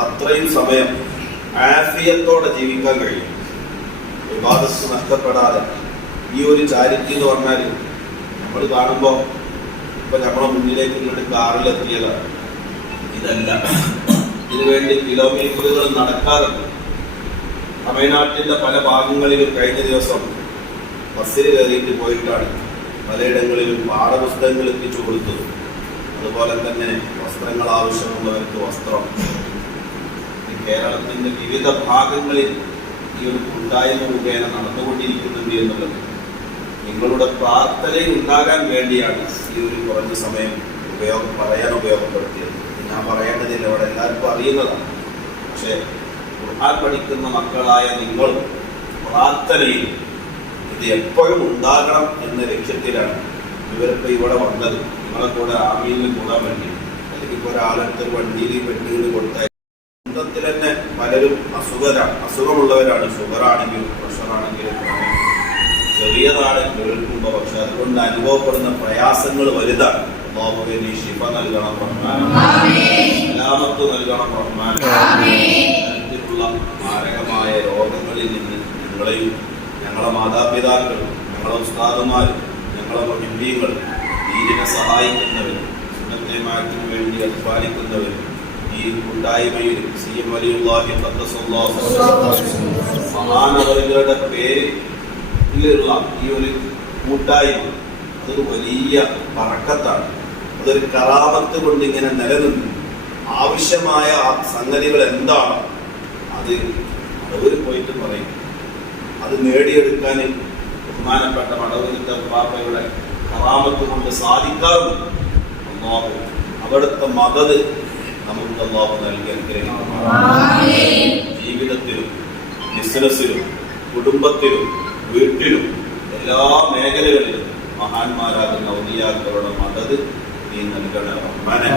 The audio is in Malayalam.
അത്രയും സമയം ആഫിയത്തോടെ ജീവിക്കാൻ കഴിയും. ഇബാദത്ത് നഷ്ടപ്പെടാതെ. ഈ ഒരു ചാരിറ്റി എന്ന് പറഞ്ഞാൽ നമ്മൾ കാണുമ്പോൾ ഇപ്പൊ നമ്മളെ മുന്നിലേക്ക് ഇങ്ങോട്ട് കാറിലെത്തിയതാണ്. ഇതല്ല, ഇതിനുവേണ്ടി കിലോമീറ്ററുകൾ നടക്കാറുണ്ട്. തമിഴ്നാട്ടിന്റെ പല ഭാഗങ്ങളിലും കഴിഞ്ഞ ദിവസം ബസ്സിൽ കയറിയിട്ട് പോയിട്ടാണ് പലയിടങ്ങളിലും പാഠപുസ്തകങ്ങൾ എത്തിച്ചു കൊടുത്തത്. അതുപോലെ തന്നെ വസ്ത്രങ്ങൾ ആവശ്യമുള്ളവർക്ക് വസ്ത്രം. കേരളത്തിന്റെ വിവിധ ഭാഗങ്ങളിൽ ഈ ഒരു കൂട്ടായ്മ മുഖേന നടന്നുകൊണ്ടിരിക്കുന്നുണ്ട് എന്നുള്ളത് നിങ്ങളുടെ പ്രാർത്ഥനയിൽ ഉണ്ടാകാൻ വേണ്ടിയാണ് ഈ ഒരു കുറഞ്ഞ സമയം പറയാൻ ഉപയോഗപ്പെടുത്തിയത്. ഞാൻ പറയേണ്ടതില്ല, അവിടെ എല്ലാവർക്കും അറിയുന്നതാണ്. പക്ഷേ ഖുർആൻ പഠിക്കുന്ന മക്കളായ നിങ്ങൾ പ്രാർത്ഥനയിൽ ഇത് എപ്പോഴും ഉണ്ടാകണം എന്ന ലക്ഷ്യത്തിലാണ് ഇവരൊക്കെ ഇവിടെ വന്നത്. നിങ്ങളെ കൂടെ ആമീനിൽ കൂടാൻ വേണ്ടി. അല്ലെങ്കിൽ ഇപ്പോൾ ഒരാളെടുത്ത് വണ്ടിയിൽ പെട്ടികൾ കൊടുത്താൽ സ്വന്തത്തിൽ തന്നെ പലരും അസുഖമുള്ളവരാണ്. ഷുഗറാണെങ്കിലും പ്രഷറാണെങ്കിലും ചെറിയതാണ് കേൾക്കുമ്പോൾ. പക്ഷെ അതുകൊണ്ട് അനുഭവപ്പെടുന്ന പ്രയാസങ്ങൾ വലുതാണ്. അല്ലാഹുവേ നീ ശിഫ നൽകണം റഹ്മാൻ, സലാമത്ത് നൽകണം റഹ്മാൻ. തരത്തിലുള്ള മാരകമായ രോഗങ്ങളിൽ നിന്ന് ഞങ്ങളെയും ഞങ്ങളെ മാതാപിതാക്കളും ഞങ്ങളെ ഉസ്താദുമാരും ഞങ്ങളെ മുഹിബ്ബീങ്ങളും ദീനിനെ സഹായിക്കുന്നവരും സുന്നത്തെ മാറ്റിന് വേണ്ടി അധ്വാനിക്കുന്നവരും ഈ കൂട്ടായ്മയിൽ സി.എം. വലിയുള്ളാഹി ഖദ്ദസല്ലാഹു മഹാനവറുകളുടെ പേരിലുള്ള ഈ ഒരു കൂട്ടായ്മ അതൊരു വലിയ ബറക്കത്താണ്. അതൊരു കറാമത്ത് കൊണ്ട് ഇങ്ങനെ നിലനിന്നു. ആവശ്യമായ സംഗതികൾ എന്താണ് അത് മടവൂർ പോയിട്ട് പറയും. അത് നേടിയെടുക്കാൻ ബഹുമാനപ്പെട്ട മടവൂരിന്റെ പാപ്പയുടെ കറാമത്ത് കൊണ്ട് സാധിക്കാറുണ്ട്. അല്ലാഹു അവിടുത്തെ മദദ് നമുക്ക് അല്ലാഹു നൽകി അനുഗ്രഹിക്കണം. ജീവിതത്തിലും ബിസിനസ്സിലും കുടുംബത്തിലും വീട്ടിലും എല്ലാ മേഖലകളിലും മഹാന്മാരാകുന്ന ഔലിയാക്കളുടെ മദദ് നീ നൽകണം റഹ്മാനേ.